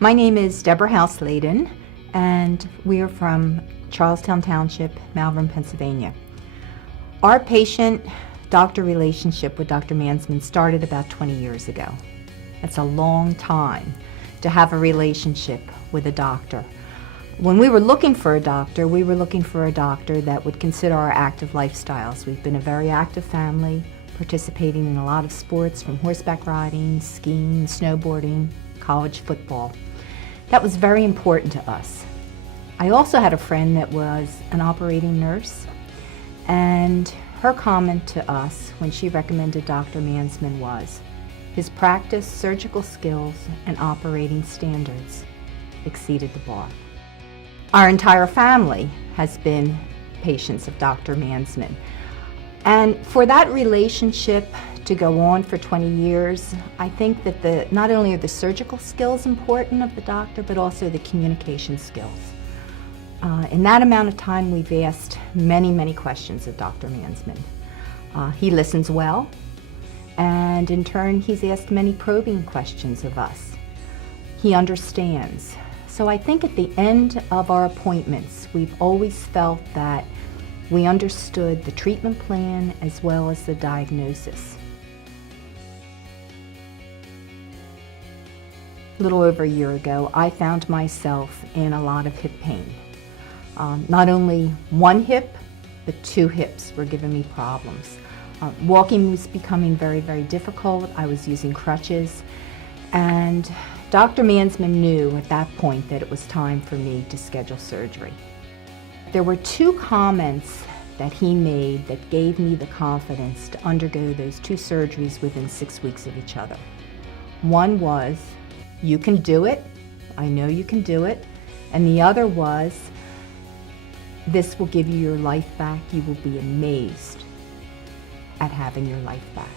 My name is Deborah Hausladen, and we are from Charlestown Township, Malvern, Pennsylvania. Our patient-doctor relationship with Dr. Mansmann started about 20 years ago. That's a long time to have a relationship with a doctor. When we were looking for a doctor, we were looking for a doctor that would consider our active lifestyles. We've been a very active family, participating in a lot of sports from horseback riding, skiing, snowboarding, college football. That was very important to us. I also had a friend that was an operating nurse, and her comment to us when she recommended Dr. Mansmann was, his practice, surgical skills, and operating standards exceeded the bar. Our entire family has been patients of Dr. Mansmann. And for that relationship to go on for 20 years, I think that not only are the surgical skills important of the doctor, but also the communication skills. In that amount of time, we've asked many, many questions of Dr. Mansmann. He listens well, and in turn, he's asked many probing questions of us. He understands. So I think at the end of our appointments, we've always felt that we understood the treatment plan as well as the diagnosis. A little over a year ago, I found myself in a lot of hip pain. Not only one hip, but two hips were giving me problems. Walking was becoming very, very difficult. I was using crutches, and Dr. Mansmann knew at that point that it was time for me to schedule surgery. There were two comments that he made that gave me the confidence to undergo those two surgeries within 6 weeks of each other. One was, "You can do it. I know you can do it." And the other was, "This will give you your life back. You will be amazed at having your life back."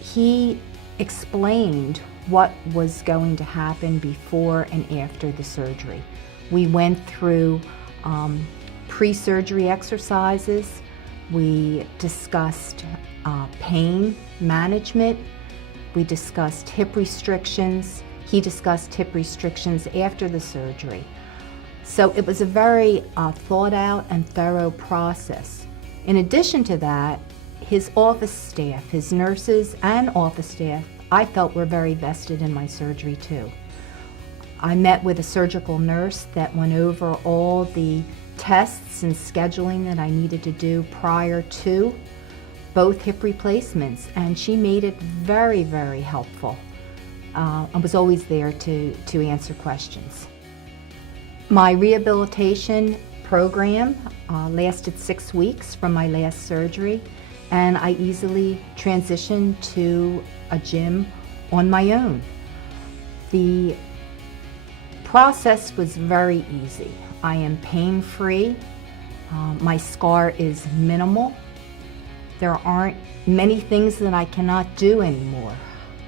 He explained what was going to happen before and after the surgery. We went through pre-surgery exercises. We discussed pain management. We discussed hip restrictions. He discussed hip restrictions after the surgery. So it was a very thought out and thorough process. In addition to that, his office staff, his nurses and office staff, I felt were very vested in my surgery too. I met with a surgical nurse that went over all the tests and scheduling that I needed to do prior to both hip replacements, and she made it very, very helpful. I was always there to answer questions. My rehabilitation program lasted 6 weeks from my last surgery, and I easily transitioned to a gym on my own. The process was very easy. I am pain-free. My scar is minimal. There aren't many things that I cannot do anymore.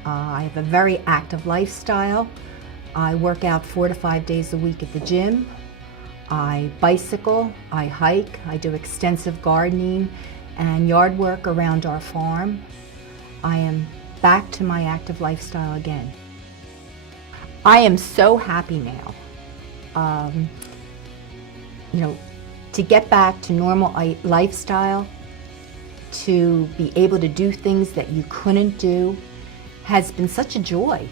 I have a very active lifestyle. I work out 4 to 5 days a week at the gym. I bicycle, I hike, I do extensive gardening and yard work around our farm. I am back to my active lifestyle again. I am so happy now. To get back to normal lifestyle, to be able to do things that you couldn't do, has been such a joy.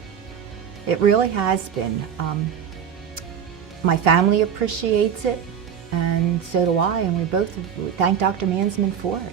It really has been. My family appreciates it, and so do I, and we both thank Dr. Mansmann for it.